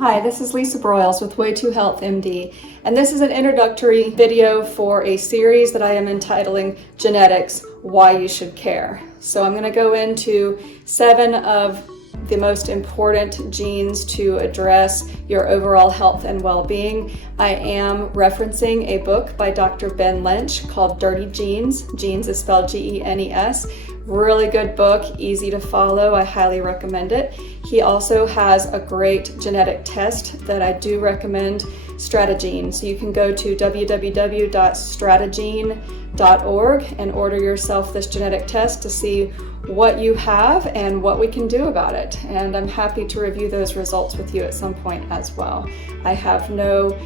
Hi, this is Lisa Broyles with Way to Health MD, and this is an introductory video for a series that I am entitling Genetics, Why You Should Care. So I'm going to go into 7 of the most important genes to address your overall health and well-being. I am referencing a book by Dr. Ben Lynch called Dirty Genes. Genes is spelled G-E-N-E-S. Really good book, easy to follow. I highly recommend it. He also has a great genetic test that I do recommend, Stratagene. So you can go to www.stratagene.org and order yourself this genetic test to see what you have and what we can do about it. And I'm happy to review those results with you at some point as well. I have no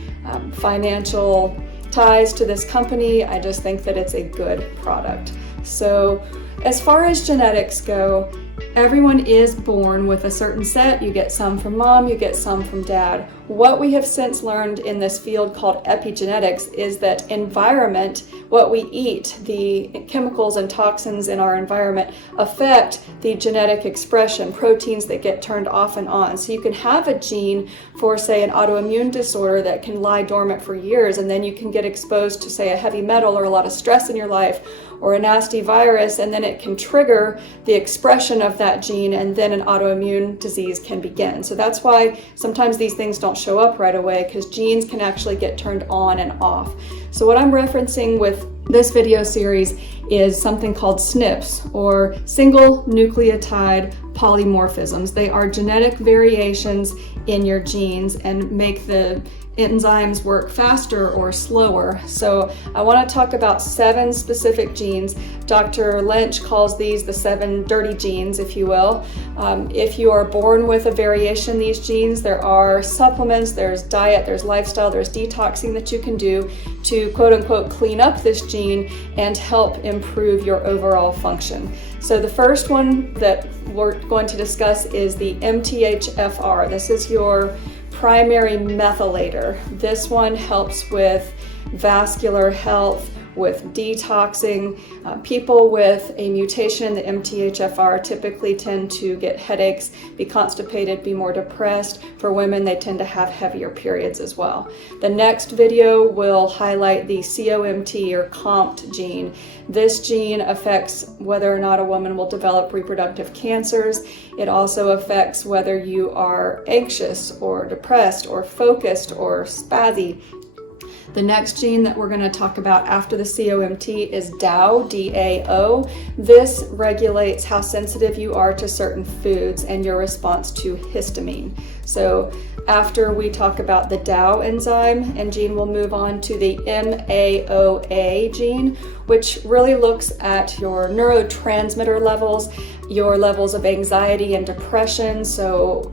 financial ties to this company. I just think that it's a good product. So as far as genetics go, everyone is born with a certain set. You get some from mom, you get some from dad. What we have since learned in this field called epigenetics is that environment, what we eat, the chemicals and toxins in our environment affect the genetic expression, proteins that get turned off and on. So you can have a gene for, say, an autoimmune disorder that can lie dormant for years, and then you can get exposed to, say, a heavy metal or a lot of stress in your life, or a nasty virus, and then it can trigger the expression of that gene, and then an autoimmune disease can begin. So that's why sometimes these things don't show up right away, because genes can actually get turned on and off. So what I'm referencing with this video series is something called SNPs, or single nucleotide polymorphisms. They are genetic variations in your genes and make the enzymes work faster or slower. So I want to talk about 7 specific genes. Dr. Lynch calls these the 7 dirty genes, if you will. If you are born with a variation in these genes, there are supplements, there's diet, there's lifestyle, there's detoxing that you can do to quote unquote clean up this gene and help improve your overall function. So the first one that we're going to discuss is the MTHFR. This is your primary methylator. This one helps with vascular health, with detoxing. People with a mutation in the MTHFR typically tend to get headaches, be constipated, be more depressed. For women, they tend to have heavier periods as well. The next video will highlight the COMT or COMT gene. This gene affects whether or not a woman will develop reproductive cancers. It also affects whether you are anxious or depressed or focused or spazzy. The next gene that we're going to talk about after the COMT is DAO, D-A-O. This regulates how sensitive you are to certain foods and your response to histamine. So after we talk about the DAO enzyme and gene, we'll move on to the MAOA gene, which really looks at your neurotransmitter levels, your levels of anxiety and depression. So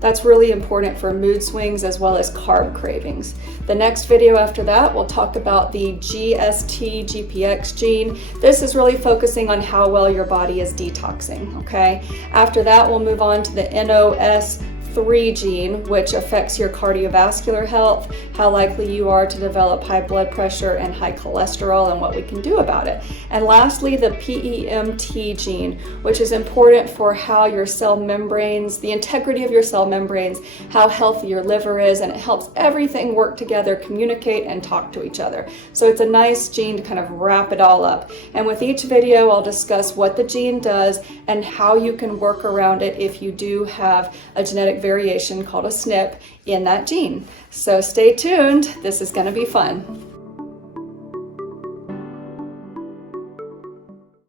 that's really important for mood swings as well as carb cravings. The next video after that, we'll talk about the GST-GPX gene. This is really focusing on how well your body is detoxing, okay? After that, we'll move on to the NOS3 gene, which affects your cardiovascular health, how likely you are to develop high blood pressure and high cholesterol, and what we can do about it. And lastly, the PEMT gene, which is important for how your cell membranes, the integrity of your cell membranes, how healthy your liver is, and it helps everything work together, communicate, and talk to each other. So it's a nice gene to kind of wrap it all up. And with each video, I'll discuss what the gene does and how you can work around it if you do have a genetic variation called a SNP in that gene. So stay tuned, this is going to be fun.